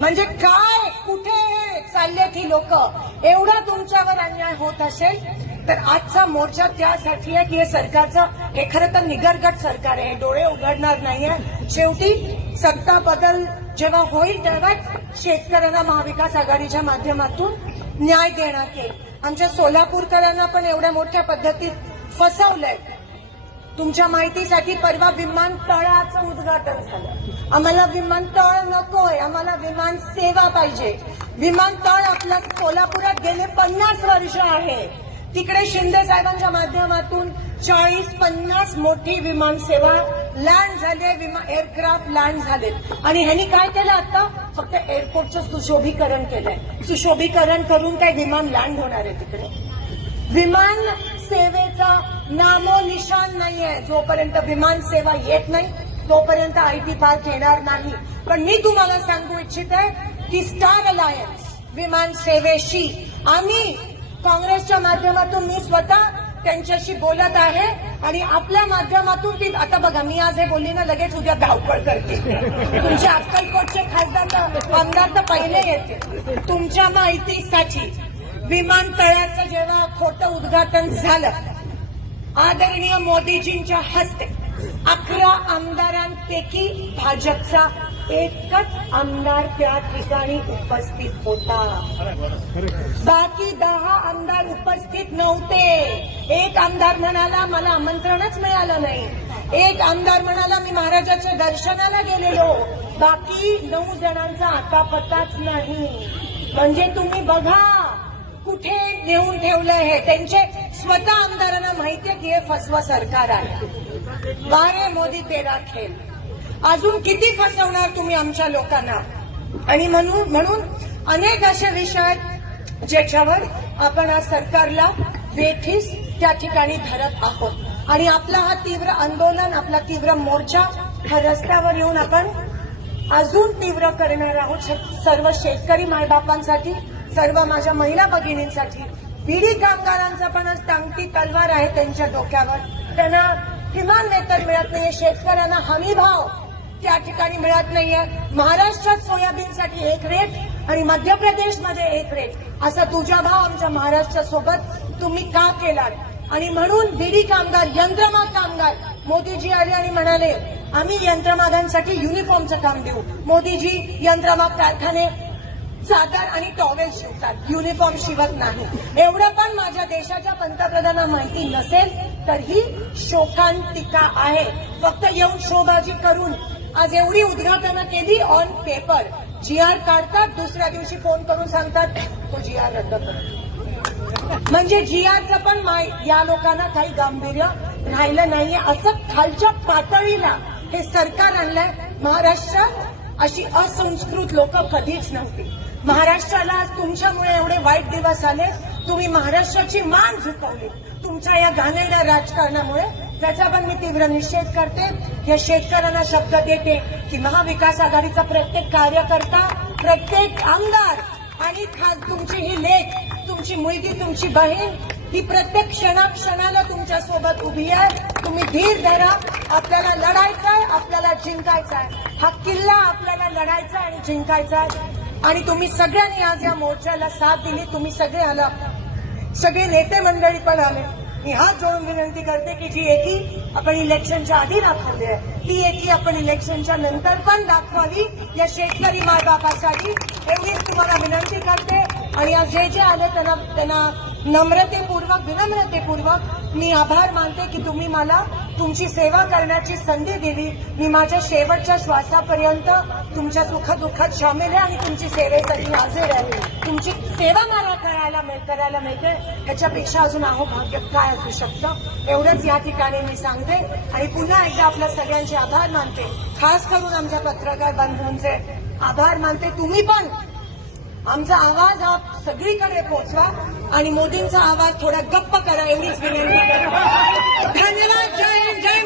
म्हणजे काय कुठे चाललेत ही लोक. एवढा तुमच्यावर अन्याय होत असेल तर आजचा मोर्चा त्यासाठी आहे की हे सरकारचं हे खरं तर निगरगट सरकार आहे, डोळे उघडणार नाहीये. शेवटी सत्ता बदल जेव्हा होईल तेव्हाच शेतकऱ्यांना महाविकास आघाडीच्या माध्यमातून न्याय देण्यात येईल. आमच्या सोलापूरकरांना पण एवढ्या मोठ्या पद्धतीत फसवलंय. तुमच्या माहितीसाठी परवा विमानतळाचं उद्घाटन झालं. आम्हाला विमानतळ नकोय, आम्हाला विमान सेवा पाहिजे. विमानतळ आपल्या सोलापुरात गेले 50 वर्ष आहे. तिकडे शिंदे साहेबांच्या माध्यमातून 40-50 मोठी विमान सेवा लँड झाले, एअरक्राफ्ट लँड झालेत. आणि ह्यांनी काय केलं आता? फक्त एअरपोर्टचं सुशोभीकरण केलंय. सुशोभीकरण करून काय विमान लँड होणार आहे तिकडे? विमान सेवेचा नामो निशान नाहीये. जोपर्यंत विमान सेवा येत नाही तोपर्यंत आयटी पार्क येणार नाही. पण मी तुम्हाला सांगू इच्छिते की स्टार अलायन्स विमान सेवेशी आम्ही काँग्रेसच्या माध्यमातून मी स्वतः त्यांच्याशी बोलत आहे आणि आपल्या माध्यमातून ती आता बघा मी आज हे बोलली ना लगेच उद्या धावपळ करते. तुमच्या अक्कलकोटचे खासदार आमदार तर पहिले येते. तुमच्या माहितीसाठी विमानतळाचं जेव्हा खोटं उद्घाटन झालं आदरणीय मोदीजींच्या हस्ते 11 आमदारांपैकी भाजपचा एकच आमदार त्या ठिकाणी उपस्थित होता. बाकी 10 आमदार उपस्थित नव्हते. एक आमदार म्हणाला मला आमंत्रणच मिळालं नाही. एक आमदार म्हणाला मी महाराजाच्या दर्शनाला गेलेलो. बाकी 9 जणांचा आता पत्ताच नाही. म्हणजे तुम्ही बघा कुठे नेऊन ठेवलंय हे. त्यांचे स्वतः आमदारांना माहितीये की हे फसवा सरकार आहे. वारे मोदी तेरा खेळ. अजून किती फसवणार तुम्ही आमच्या लोकांना? आणि म्हणून अनेक असे विषय आहेत ज्याच्यावर आपण आज सरकारला वेठीस त्या ठिकाणी धरत आहोत. आणि आपला हा तीव्र आंदोलन, आपला तीव्र मोर्चा हा रस्त्यावर येऊन आपण अजून तीव्र करणार आहोत. सर्व शेतकरी मायबापांसाठी, सर्व माझ्या महिला भगिनींसाठी. बीडी कामगारांचा पण आज टांगती तलवार आहे त्यांच्या डोक्यावर. त्यांना किमान वेतन मिळत नाहीये. शेतकऱ्यांना हमी भाव त्या ठिकाणी मिळत नाहीये. महाराष्ट्रात सोयाबीनसाठी एक रेट आणि मध्य प्रदेशमध्ये एक रेट असा तुझा भाव आमच्या महाराष्ट्रासोबत तुम्ही का केलात? आणि म्हणून बीडी कामगार, यंत्रमाग कामगार, मोदीजी आले आणि म्हणाले आम्ही यंत्रमागांसाठी युनिफॉर्मचं काम देऊ. मोदीजी यंत्रमाग कारखाने चादर आणि टॉवेल शिवतात, युनिफॉर्म शिवत नाही. एवढं पण माझ्या देशाच्या पंतप्रधानांना माहिती नसेल तर ही शोकांतिका आहे. फक्त येऊन शोबाजी करून आज एवढी उद्घाटनं केली ऑन पेपर. जीआर काढतात, दुसऱ्या दिवशी फोन करून सांगतात तो जीआर रद्द करतो. म्हणजे जीआरचं पण या लोकांना काही गांभीर्य राहिलं नाहीये. असं खालच्या पातळीला हे सरकार आणलंय. महाराष्ट्रात अशी असंस्कृत लोक कधीच नव्हती. महाराष्ट्राला आज तुमच्यामुळे एवढे वाईट दिवस आले. तुम्ही महाराष्ट्राची मान झुकवली तुमच्या या घाणेरड्या राजकारणामुळे. त्याचा पण मी तीव्र निषेध करते. या शेतकऱ्यांना शब्द देते की महाविकास आघाडीचा प्रत्येक कार्यकर्ता, प्रत्येक आमदार आणि खास तुमची ही लेक, तुमची मुलगी, तुमची बहीण ही प्रत्येक क्षणाक्षणाला तुमच्या सोबत उभी आहे. तुम्ही धीर धरा. आपल्याला लढायचंय, आपल्याला जिंकायचंय. हा किल्ला आपल्याला लढायचा आणि जिंकायचा आहे. आणि तुम्ही सगळ्यांनी आज या मोर्चाला साथ दिली. तुम्ही सगळे आला, सगळे नेते मंडळी पण आले. मी हात जोडून विनंती करते की जी एकी आपण इलेक्शनच्या आधी दाखवली आहे ती एकी आपण इलेक्शनच्या नंतर पण दाखवावी या शेतकरी मायबापासाठी. एवढीच तुम्हाला विनंती करते. आणि आज जे आले त्यांना विनम्रतेपूर्वक मी आभार मानते की तुम्ही मला तुमची सेवा करण्याची संधी दिली. मी माझ्या शेवटच्या श्वासापर्यंत तुमच्या सुखदुःखात सामील आहे आणि तुमची सेवेसाठी हजर आहे. तुमची सेवा मला करायला मिळते याच्यापेक्षा अजून अहोभाग्य काय असू शकतं? एवढंच या ठिकाणी मी सांगते. आणि पुन्हा एकदा आपल्या सगळ्यांचे आभार मानते. खास करून आमच्या पत्रकार बंधूंचे आभार मानते. तुम्ही पण आमचा आवाज हा सगळीकडे पोहोचवा आणि मोदींचा आवाज थोडा गप्प करा एवढीच विनंती. धन्यवाद. जय हिंद, जय